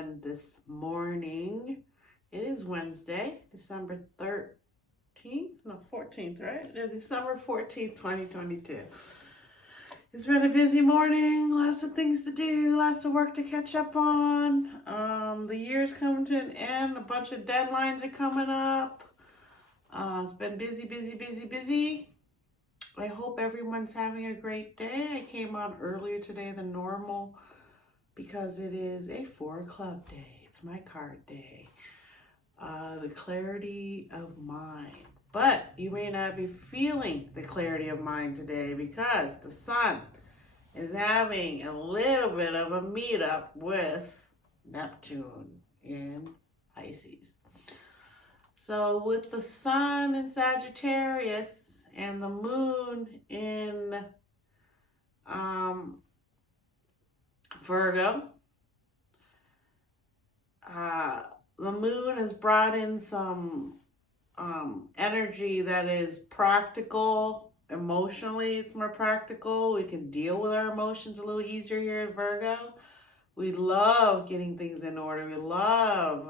everyone this morning. It is Wednesday, December 13th, no 14th, right? Yeah, December 14th, 2022. It's been a busy morning, lots of things to do, lots of work to catch up on. The year's coming to an end, a bunch of deadlines are coming up. It's been busy. I hope everyone's having a great day. I came on earlier today than normal because it is a 4 Club day. It's my card day. The clarity of mind. But you may not be feeling the clarity of mind today because the sun is having a little bit of a meetup with Neptune in Pisces. So with the sun in Sagittarius and the moon in Virgo, the moon has brought in some energy that is practical. Emotionally, it's more practical. We can deal with our emotions a little easier here in Virgo. We love getting things in order. We love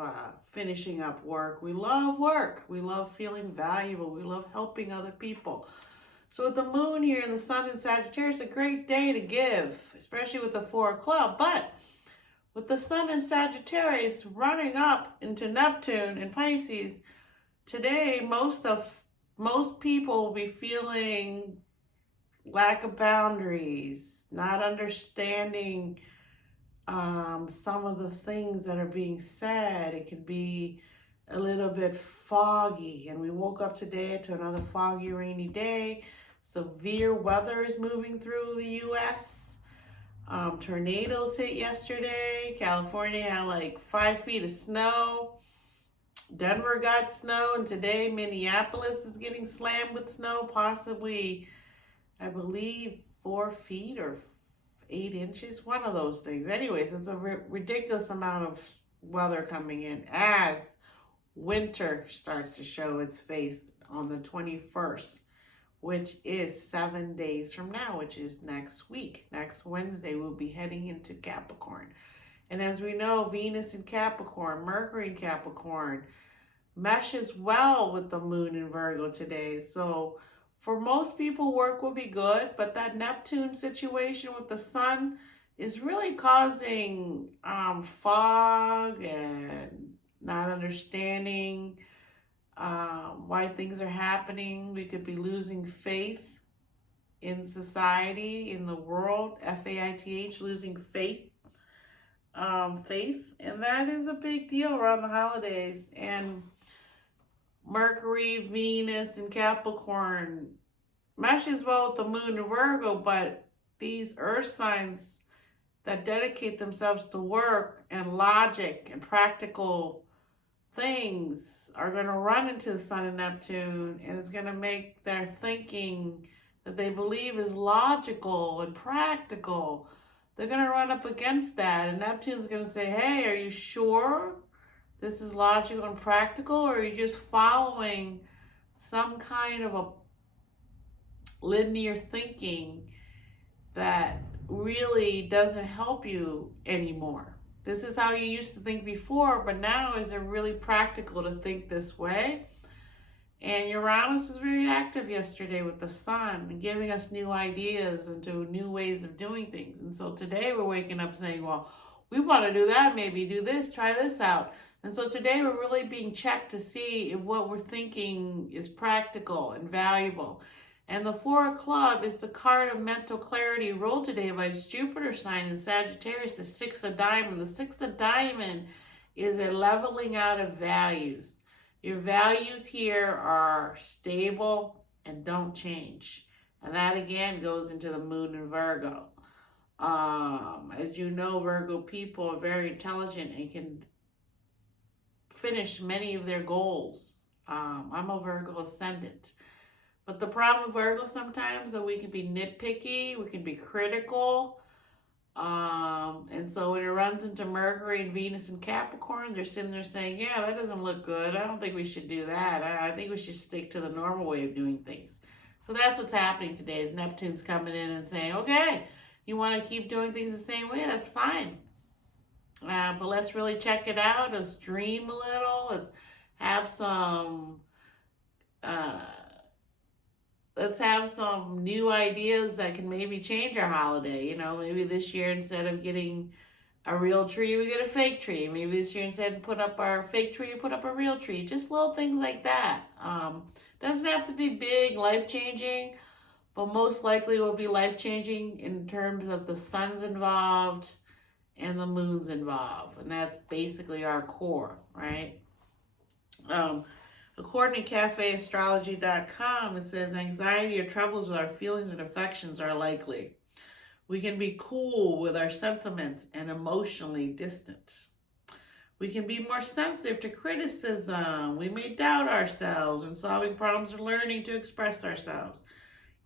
finishing up work. We love work. We love feeling valuable. We love helping other people. So with the moon here and the sun in Sagittarius, it's a great day to give, especially with the 4 Club. But with the sun in Sagittarius running up into Neptune in Pisces, today most people will be feeling lack of boundaries, not understanding some of the things that are being said. It could be a little bit foggy, and we woke up today to another foggy, rainy day. Severe weather is moving through the U.S. Tornadoes hit yesterday. California had like 5 feet of snow. Denver got snow, and today Minneapolis is getting slammed with snow, possibly, I believe, 4 feet or 8 inches, one of those things. Anyways, it's a ridiculous amount of weather coming in as winter starts to show its face on the 21st, which is 7 days from now, which is next week. Next Wednesday, we'll be heading into Capricorn. And as we know, Venus in Capricorn, Mercury in Capricorn meshes well with the moon in Virgo today. So for most people, work will be good, but that Neptune situation with the sun is really causing fog and not understanding why things are happening. We could be losing faith in society, in the world, faith, losing faith. And that is a big deal around the holidays. And Mercury, Venus, and Capricorn meshes well with the moon in Virgo, but these earth signs that dedicate themselves to work and logic and practical things are going to run into the sun and Neptune, and it's going to make their thinking that they believe is logical and practical. They're going to run up against that, and Neptune's going to say, hey, are you sure this is logical and practical, or are you just following some kind of a linear thinking that really doesn't help you anymore? This is how you used to think before, but now is it really practical to think this way? And Uranus was very active yesterday with the sun and giving us new ideas into new ways of doing things. And so today we're waking up saying, well, we want to do that, maybe do this, try this out. And so today we're really being checked to see if what we're thinking is practical and valuable. And the 4 Club is the card of mental clarity rolled today by its Jupiter sign in Sagittarius, the 6 of Diamond. The 6 of Diamond is a leveling out of values. Your values here are stable and don't change. And that again goes into the moon in Virgo. As you know, Virgo people are very intelligent and can finish many of their goals. I'm a Virgo ascendant. But the problem with Virgo sometimes is that we can be nitpicky, we can be critical. And so when it runs into Mercury and Venus and Capricorn, they're sitting there saying, yeah, that doesn't look good. I don't think we should do that. I think we should stick to the normal way of doing things. So that's what's happening today is Neptune's coming in and saying, okay, you want to keep doing things the same way? That's fine. But let's really check it out. Let's dream a little. Have some uh, let's have some new ideas that can maybe change our holiday. Maybe this year, instead of getting a real tree, we get a fake tree. Maybe this year, instead of put up our fake tree, we put up a real tree. Just little things like that. Doesn't have to be big, life changing, but most likely will be life changing in terms of the sun's involved and the moon's involved, and that's basically our core, right? According to cafeastrology.com, it says anxiety or troubles with our feelings and affections are likely. We can be cool with our sentiments and emotionally distant. We can be more sensitive to criticism. We may doubt ourselves in solving problems or learning to express ourselves.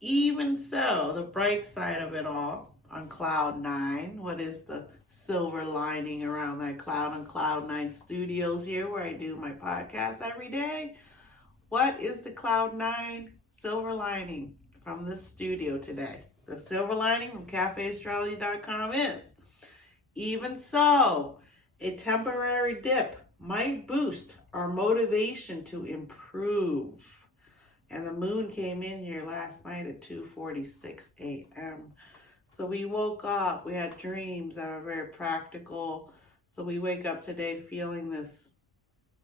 Even so, the bright side of it all, on cloud 9, what is the silver lining around that cloud on Cloud 9 Studios here where I do my podcast every day? What is the cloud 9 silver lining from this studio today? The silver lining from cafeastrology.com is, even so, a temporary dip might boost our motivation to improve. And the moon came in here last night at 2:46 a.m. So we woke up, we had dreams that are very practical. So we wake up today feeling this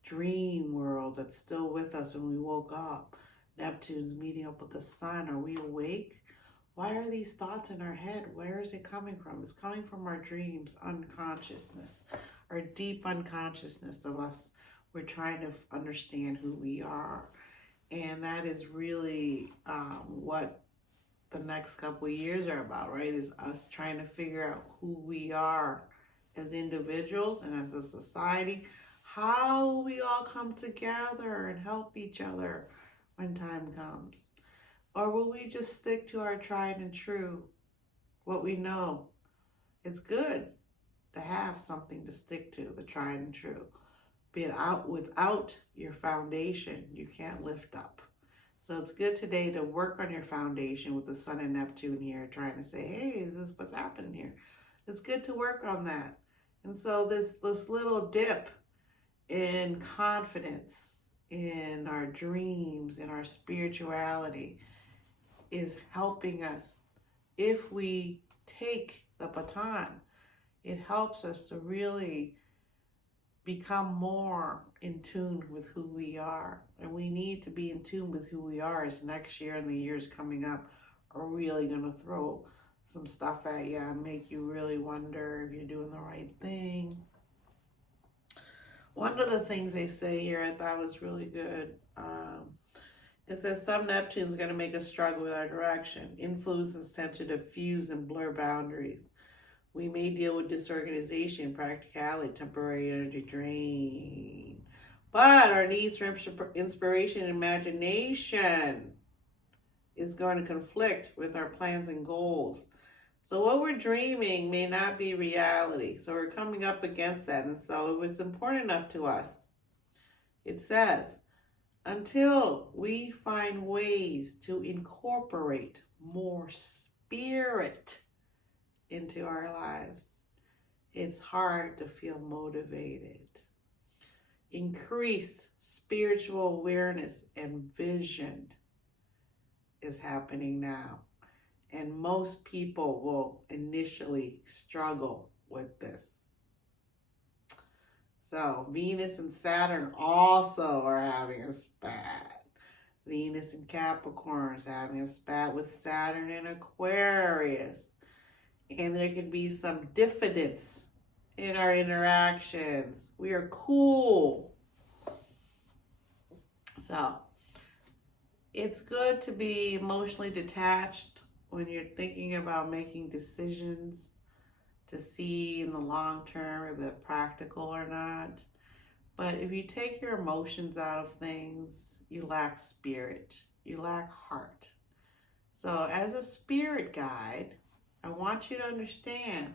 dream world that's still with us when we woke up. Neptune's meeting up with the sun. Are we awake? Why are these thoughts in our head? Where is it coming from? It's coming from our dreams, unconsciousness, our deep unconsciousness of us. We're trying to understand who we are. And that is really what the next couple of years are about, right? Is us trying to figure out who we are as individuals and as a society. How will we all come together and help each other when time comes? Or will we just stick to our tried and true, what we know? It's good to have something to stick to, the tried and true. Without your foundation, you can't lift up. So it's good today to work on your foundation with the Sun and Neptune here, trying to say, hey, is this what's happening here? It's good to work on that. And so this little dip in confidence, in our dreams, in our spirituality is helping us. If we take the baton, it helps us to really become more in tune with who we are. And we need to be in tune with who we are, as next year and the years coming up are really going to throw some stuff at you and make you really wonder if you're doing the right thing. One of the things they say here I thought was really good. It says some Neptune's going to make us struggle with our direction. Influences tend to diffuse and blur boundaries. We may deal with disorganization, practicality, temporary energy drain. But our needs for inspiration and imagination is going to conflict with our plans and goals. So what we're dreaming may not be reality. So we're coming up against that. And so it's important enough to us. It says, until we find ways to incorporate more spirit into our lives, it's hard to feel motivated. Increase spiritual awareness and vision is happening now. And most people will initially struggle with this. So Venus and Saturn also are having a spat. Venus and Capricorn is having a spat with Saturn in Aquarius. And there can be some diffidence in our interactions. We are cool. So it's good to be emotionally detached when you're thinking about making decisions, to see in the long term if they're practical or not. But if you take your emotions out of things, you lack spirit, you lack heart. So as a spirit guide, I want you to understand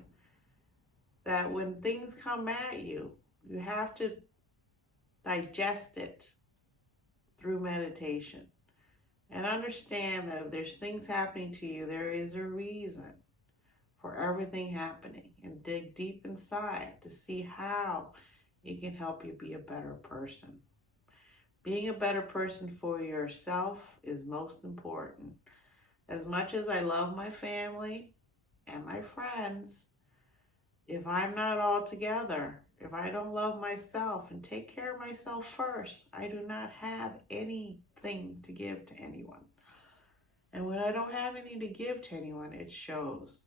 that when things come at you, you have to digest it through meditation. And understand that if there's things happening to you, there is a reason for everything happening and dig deep inside to see how it can help you be a better person. Being a better person for yourself is most important. As much as I love my family and my friends, if I'm not all together, if I don't love myself and take care of myself first, I do not have anything to give to anyone. And when I don't have anything to give to anyone, it shows.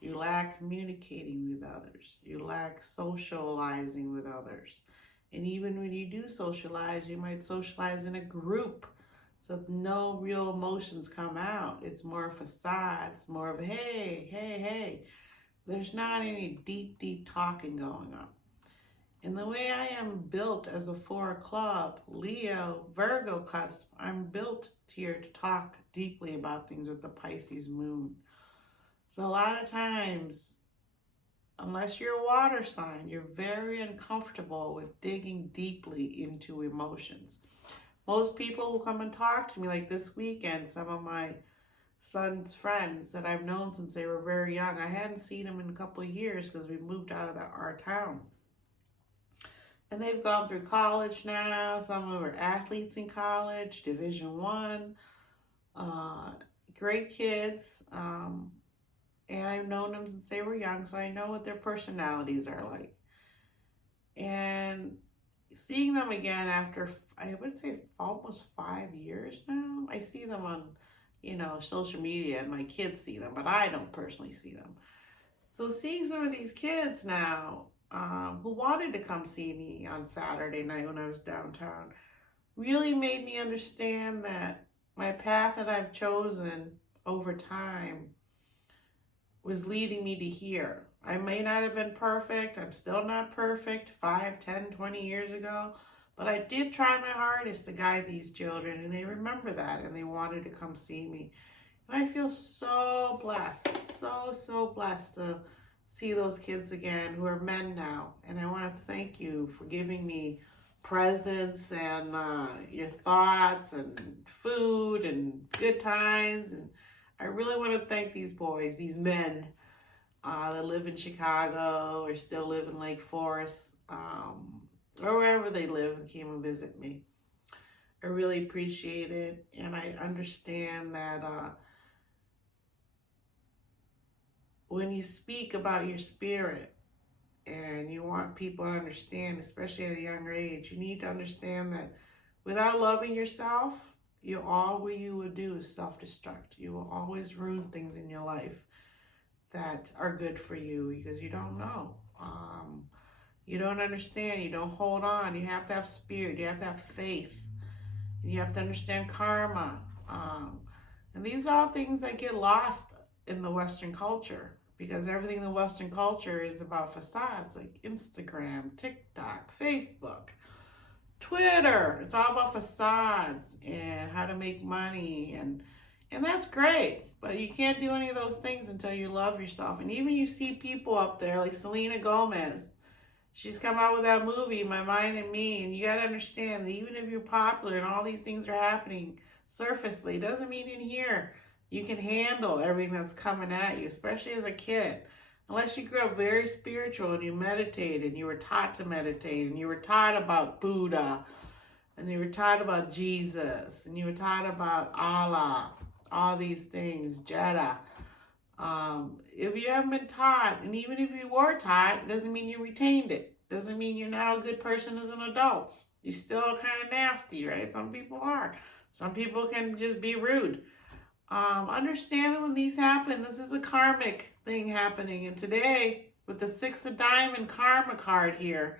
You lack communicating with others. You lack socializing with others. And even when you do socialize, you might socialize in a group. So no real emotions come out. It's more a facade. It's more of, hey, hey, hey. There's not any deep, deep talking going on. And the way I am built as a 4 club, Leo, Virgo cusp, I'm built here to talk deeply about things with the Pisces moon. So a lot of times, unless you're a water sign, you're very uncomfortable with digging deeply into emotions. Most people who come and talk to me, like this weekend, some of my son's friends that I've known since they were very young, I hadn't seen them in a couple of years because we moved out of our town. And they've gone through college now. Some of them are athletes in college, Division I. Great kids. And I've known them since they were young, so I know what their personalities are like. And seeing them again after, I would say, almost 5 years now. I see them on, social media, and my kids see them, but I don't personally see them. So seeing some of these kids now, who wanted to come see me on Saturday night when I was downtown, really made me understand that my path that I've chosen over time was leading me to here. I may not have been perfect. I'm still not perfect 5, 10, 20 years ago, but I did try my hardest to guide these children, and they remember that, and they wanted to come see me. And I feel so blessed, so blessed to see those kids again who are men now. And I want to thank you for giving me presents and your thoughts and food and good times. And I really want to thank these boys, these men that live in Chicago or still live in Lake Forest, or wherever they live, and came and visit me. I really appreciate it. And I understand that when you speak about your spirit and you want people to understand, especially at a younger age, you need to understand that without loving yourself, all you will do is self-destruct. You will always ruin things in your life that are good for you because you don't know. You don't understand. You don't hold on. You have to have spirit. You have to have faith. You have to understand karma. And these are all things that get lost in the Western culture, because everything in the Western culture is about facades, like Instagram, TikTok, Facebook, Twitter. It's all about facades and how to make money, and that's great, but you can't do any of those things until you love yourself. And even you see people up there like Selena Gomez. She's come out with that movie, My Mind and Me, and you got to understand that even if you're popular and all these things are happening surfacely, doesn't mean in here you can handle everything that's coming at you, especially as a kid. Unless you grew up very spiritual and you meditated, and you were taught to meditate, and you were taught about Buddha, and you were taught about Jesus, and you were taught about Allah, all these things, Jeddah. If you haven't been taught, and even if you were taught, it doesn't mean you retained it. Doesn't mean you're now a good person as an adult. You're still kind of nasty, right? Some people are. Some people can just be rude. Understand that when these happen, this is a karmic thing happening. And today, with the 6 of Diamond karma card here,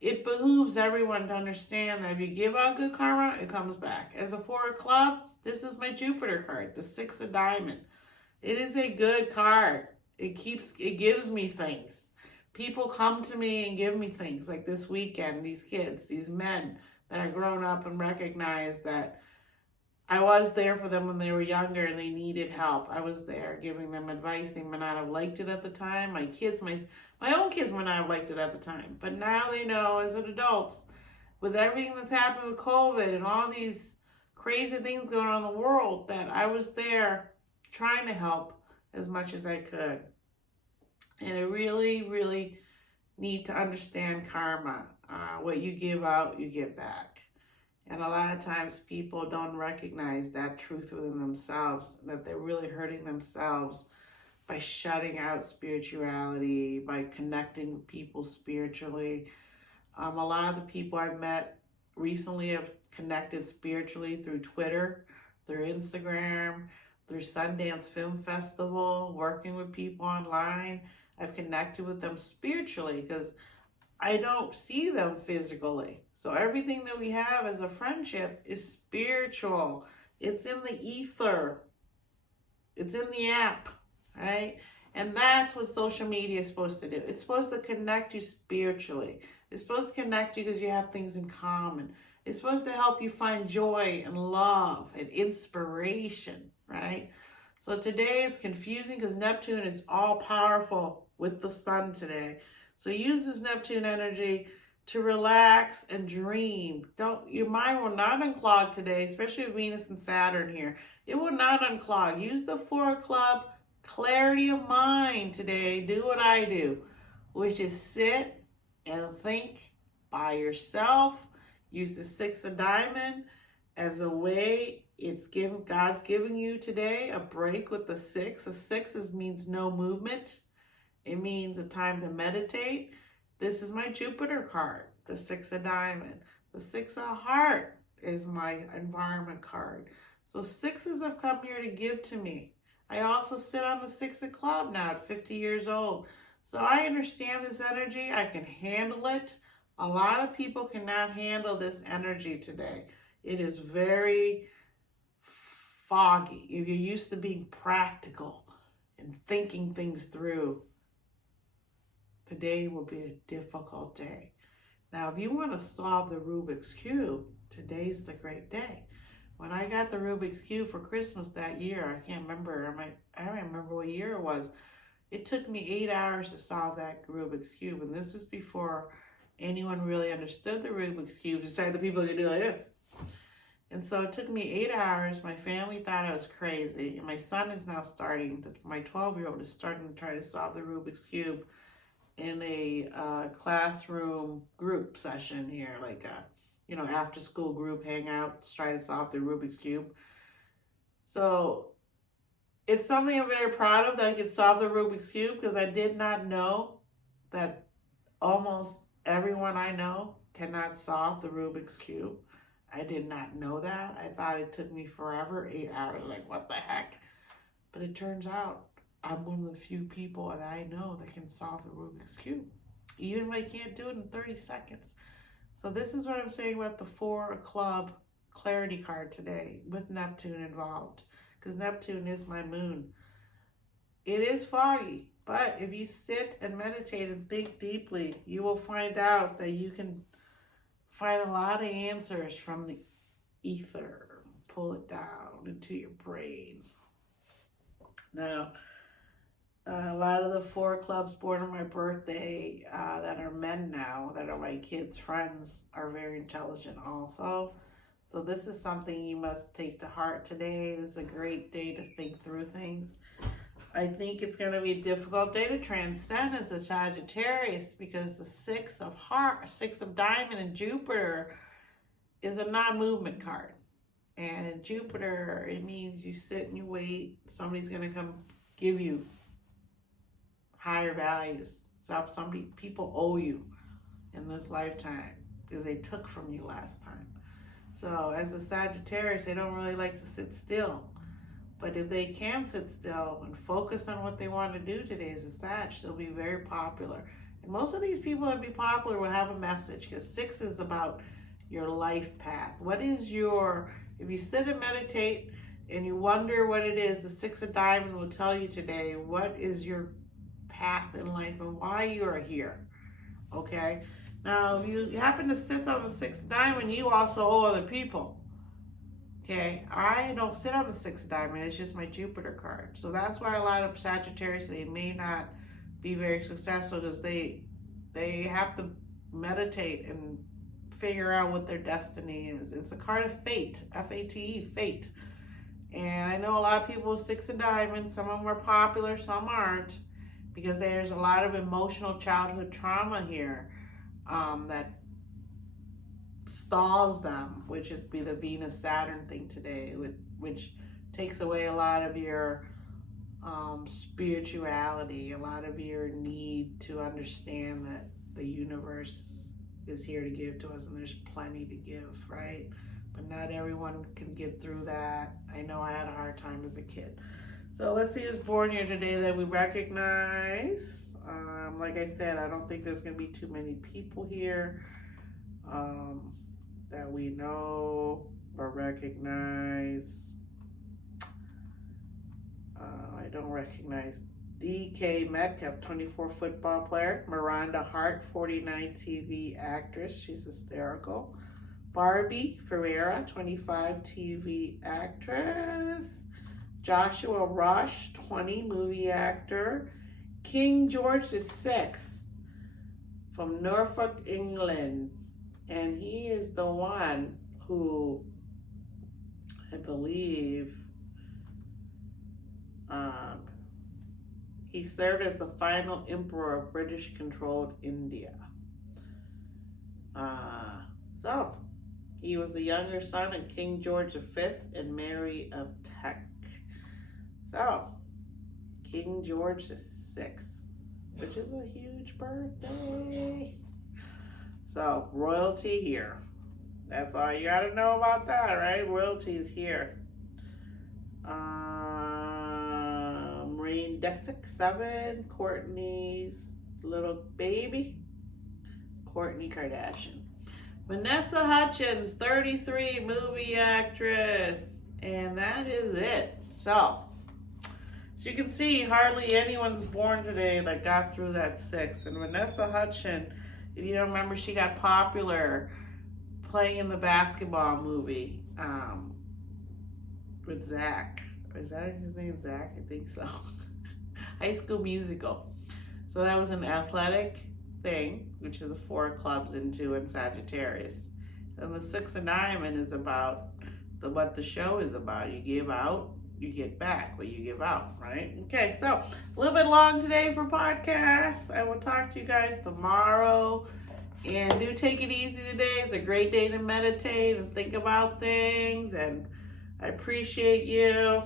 it behooves everyone to understand that if you give out good karma, it comes back. As a 4 club, this is my Jupiter card, the 6 of Diamond. It is a good card. It gives me things. People come to me and give me things, like this weekend, these kids, these men that are grown up and recognize that I was there for them when they were younger and they needed help. I was there giving them advice. They may not have liked it at the time. My own kids might not have liked it at the time. But now they know as adults, with everything that's happened with COVID and all these crazy things going on in the world, that I was there trying to help as much as I could. And I really, really need to understand karma. What you give out, you get back. And a lot of times people don't recognize that truth within themselves, that they're really hurting themselves by shutting out spirituality, by connecting with people spiritually. A lot of the people I've met recently have connected spiritually through Twitter, through Instagram, through Sundance Film Festival, working with people online. I've connected with them spiritually because I don't see them physically. So everything that we have as a friendship is spiritual. It's in the ether. It's in the app, right? And that's what social media is supposed to do. It's supposed to connect you spiritually. It's supposed to connect you because you have things in common. It's supposed to help you find joy and love and inspiration, right? So today it's confusing because Neptune is all powerful with the sun today. So use this Neptune energy to relax and dream. Your mind will not unclog today, especially with Venus and Saturn here. It will not unclog. Use the 4 club clarity of mind today. Do what I do, which is sit and think by yourself. Use the 6 of diamond as a way. God's giving you today a break with the 6. A 6 means no movement. It means a time to meditate. This is my Jupiter card, the 6 of diamond. The 6 of heart is my environment card. So 6s have come here to give to me. I also sit on the 6 of club now at 50 years old. So I understand this energy. I can handle it. A lot of people cannot handle this energy today. It is very foggy. If you're used to being practical and thinking things through, today will be a difficult day. Now, if you want to solve the Rubik's Cube, today's the great day. When I got the Rubik's Cube for Christmas that year, I can't remember, I don't remember what year it was. It took me 8 hours to solve that Rubik's Cube, and this is before anyone really understood the Rubik's Cube, besides the people who do like this. And so it took me 8 hours. My family thought I was crazy, and my son is now my 12-year-old is starting to try to solve the Rubik's Cube in a classroom group session here, like a after school group hangout to try to solve the Rubik's Cube. So it's something I'm very proud of, that I could solve the Rubik's Cube, because I did not know that almost everyone I know cannot solve the Rubik's Cube. I did not know that. I thought it took me forever, 8 hours, like what the heck? But it turns out I'm one of the few people that I know that can solve the Rubik's Cube, even if I can't do it in 30 seconds. So this is what I'm saying about the 4 of club clarity card today with Neptune involved, because Neptune is my moon. It is foggy, but if you sit and meditate and think deeply, you will find out that you can find a lot of answers from the ether, pull it down into your brain. Now, a lot of the 4 clubs born on my birthday that are men now, that are my kids' friends, are very intelligent also. So this is something you must take to heart today. This is a great day to think through things. I think it's going to be a difficult day to transcend as a Sagittarius, because the 6 of heart, 6 of diamond in Jupiter is a non-movement card. And in Jupiter, it means you sit and you wait. Somebody's going to come give you higher values. So people owe you in this lifetime because they took from you last time. So as a Sagittarius, they don't really like to sit still. But if they can sit still and focus on what they want to do today as a Sag, they'll be very popular. And most of these people that be popular will have a message, because 6 is about your life path. If you sit and meditate and you wonder what it is, the 6 of diamond will tell you today what is your path in life and why you are here. Okay? Now, if you happen to sit on the 6 of diamond, you also owe other people. Okay, I don't sit on the 6 of diamond. It's just my Jupiter card. So that's why a lot of Sagittarius, they may not be very successful, because they have to meditate and figure out what their destiny is. It's a card of fate, F-A-T-E, fate. And I know a lot of people with 6 of diamonds. Some of them are popular, some aren't. because there's a lot of emotional childhood trauma here that stalls them, which is be the Venus Saturn thing today, which takes away a lot of your spirituality, a lot of your need to understand that the universe is here to give to us, and there's plenty to give, right? But not everyone can get through that. I know I had a hard time as a kid. So let's see who's born here today that we recognize. Like I said, I don't think there's going to be too many people here that we know or recognize. I don't recognize D.K. Metcalf, 24 football player. Miranda Hart, 49 TV actress. She's hysterical. Barbie Ferreira, 25 TV actress. Joshua Rush, 20 movie actor. King George VI from Norfolk, England. And he is the one who, I believe, he served as the final emperor of British-controlled India. So, he was the younger son of King George V and Mary of Teck. So, King George VI, which is a huge birthday. So, royalty here. That's all you gotta know about that, right? Royalty is here. Maureen Desick, 7. Courtney's little baby. Courtney Kardashian. Vanessa Hudgens, 33, movie actress. And that is it. So you can see hardly anyone's born today that got through that 6. And Vanessa Hudgens, if you don't remember, she got popular playing in the basketball movie with Zach. Is that his name, Zach? I think so. High School Musical. So that was an athletic thing, which is the 4 clubs in Sagittarius. And the 6 of diamond is about what the show is about. You give out, you get back what you give out, right? Okay, so a little bit long today for podcasts. I will talk to you guys tomorrow. And do take it easy today. It's a great day to meditate and think about things. And I appreciate you.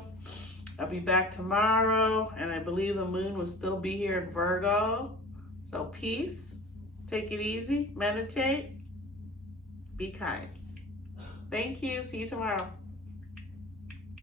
I'll be back tomorrow. And I believe the moon will still be here in Virgo. So peace. Take it easy. Meditate. Be kind. Thank you. See you tomorrow.